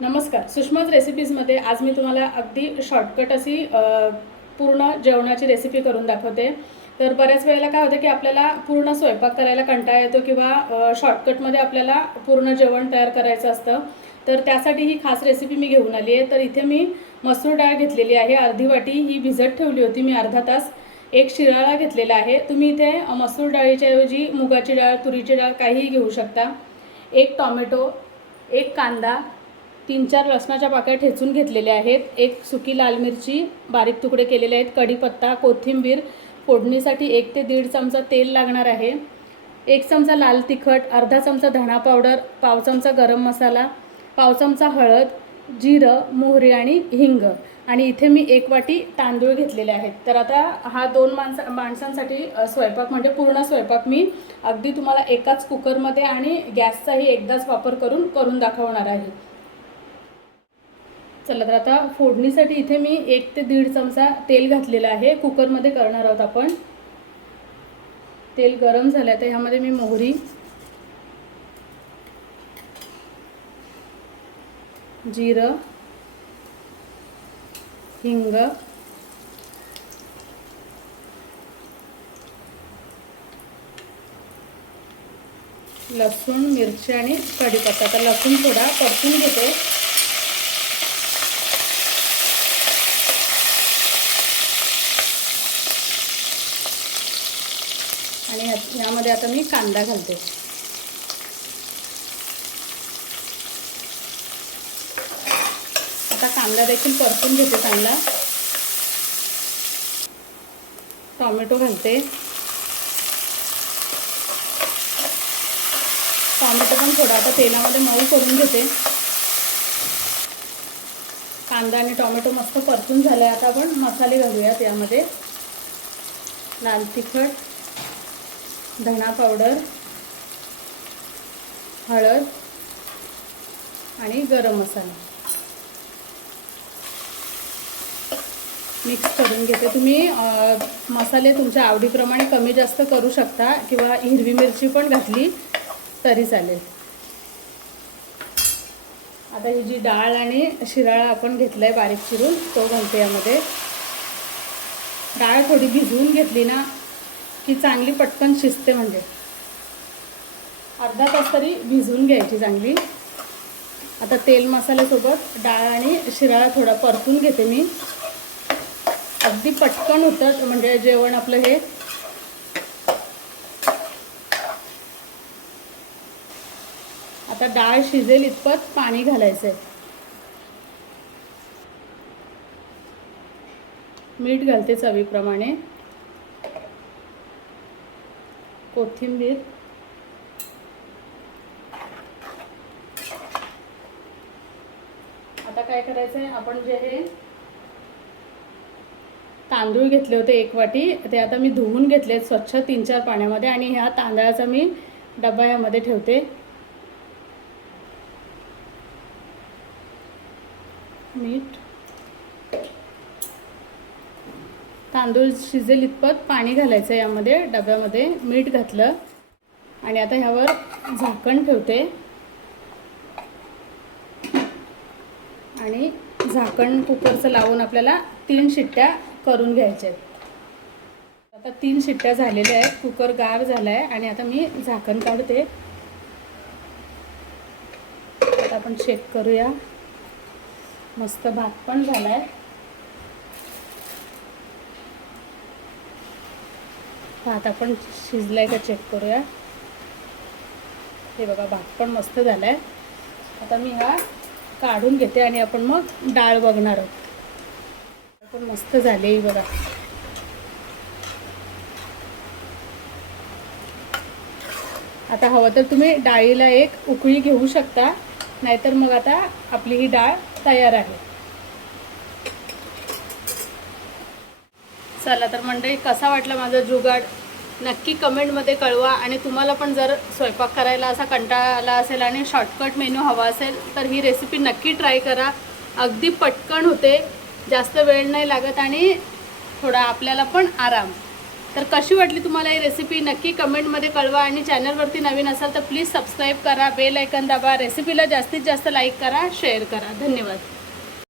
नमस्कार. सुषमाज रेसिपीजमध्ये आज मी तुम्हाला अगदी शॉर्टकट अशी पूर्ण जेवणाची रेसिपी करून दाखवते. तर बऱ्याच वेळेला काय होतं की आपल्याला पूर्ण स्वयंपाक करायला कंटाळा येतो किंवा शॉर्टकटमध्ये आपल्याला पूर्ण जेवण तयार करायचं असतं. तर त्यासाठी ही खास रेसिपी मी घेऊन आली आहे. तर इथे मी मसूर डाळ घेतलेली आहे. अर्धी वाटी ही भिजत ठेवली होती मी अर्धा तास. एक शिराळा घेतलेला आहे. तुम्ही इथे मसूर डाळीच्या ऐवजी मुगाची डाळ तुरीची डाळ काहीही घेऊ शकता. एक टॉमॅटो एक कांदा तीन चार लसणाच्या पाक्या ठेचून घेतलेल्या आहेत. एक सुकी लाल मिरची बारीक तुकडे केलेले आहेत. कढीपत्ता कोथिंबीर फोडणीसाठी एक ते दीड चमचा तेल लागणार आहे. एक चमचा लाल तिखट अर्धा चमचा धणा पावडर पाव चमचा गरम मसाला पाव चमचा हळद जिरं मोहरी आणि हिंग. आणि इथे मी एक वाटी तांदूळ घेतलेले आहेत. तर आता हा दोन माणसा माणसांसाठी स्वयंपाक म्हणजे पूर्ण स्वयंपाक मी अगदी तुम्हाला एकाच कुकरमध्ये आणि गॅसचाही एकदाच वापर करून करून दाखवणार आहे. चला तर आता फोडणीसाठी इथे मी एक ते दीड चमचा तेल घातलेलं आहे. कुकरमध्ये करणार आहोत आपण. तेल गरम झालं आहे तर ह्यामध्ये मी मोहरी जिरं हिंग लसूण मिरची आणि कढीपत्ता. तर लसूण थोडा परतून घेते. आणि यामध्ये आता मी कांदा घालते. आता कांदा देखील परतून घेते चांगला टॉमॅटो घालते. टॉमॅटो पण थोडा आता तेलामध्ये मऊ करून घेते. कांदा आणि टॉमॅटो मस्त परतून झाले आता आपण. मसाले घालूयात यामध्ये. लाल तिखट. धणा पावडर हळद आणि गरम मसाला. मिक्स करून घेते. तुम्ही मसाले तुमच्या आवडीप्रमाणे कमी जास्त करू शकता किंवा हिरवी मिरची पण घातली तरी चालेल. आता ही जी डाळ आणि शिराळा आपण घेतलाय बारीक चिरून तो घालते यामध्ये. डाळ थोडी भिजवून घेतली ना की चांगली पटकन शिजते म्हणजे. अर्धा तास तरी भिजवून घ्यायची चांगली. आता तेल मसाल्यासोबत डाळ आणि शिराळा थोडा परतून घेते मी. अगदी पटकन होतं म्हणजे जेवण आपलं हे. आता डाळ शिजेल इतपत पाणी घालायचं आहे मीठ घालते चवीप्रमाणे. कोथिंबीर. आता काय करायचं आहे आपण जे हे तांदूळ घेतले होते एक वाटी ते आता मी धुवून घेतले स्वच्छ तीन चार पाण्यामध्ये आणि ह्या तांदळाचा मी डबा यामध्ये ठेवते. मीठ. तांदूळ शिजेल इतपत पाणी घालायचं यामध्ये डब्यामध्ये मीठ घातलं. आणि आता ह्यावर झाकण ठेवते. आणि झाकण कुकरचं लावून आपल्याला तीन शिट्ट्या करून घ्यायच्या आहेत. आता तीन शिट्ट्या झालेल्या आहेत. कुकर गार झाला आहे आणि आता मी झाकण काढते. आता आपण चेक करूया. मस्त भात पण झाला आहे भात आपण शिजलाय का चेक करूया. हे बघा भात पण मस्त झाला आहे आता मी हा काढून घेते आणि आपण मग डाळ बघणार आहोत. पण मस्त झाली बघा. आता हवं तर तुम्ही डाळीला एक उकळी घेऊ शकता नाहीतर मग आता आपली ही डाळ तयार आहे. चला तर मंडळी कसा वाटला माझा जुगाड? नक्की कमेंटमध्ये कळवा आणि तुम्हाला पण जर स्वयंपाक करायला असा कंटाळा आला असेल आणि शॉर्टकट मेनू हवा असेल तर ही रेसिपी नक्की ट्राय करा. अगदी पटकन होते जास्त वेळ नाही लागत आणि थोडा आपल्याला पण आराम. तर कशी वाटली तुम्हाला ही रेसिपी नक्की कमेंटमध्ये कळवा आणि चॅनलवरती नवीन असाल तर प्लीज सबस्क्राईब करा बेल ऐकन दाबा. रेसिपीला जास्तीत जास्त लाईक करा शेअर करा. धन्यवाद.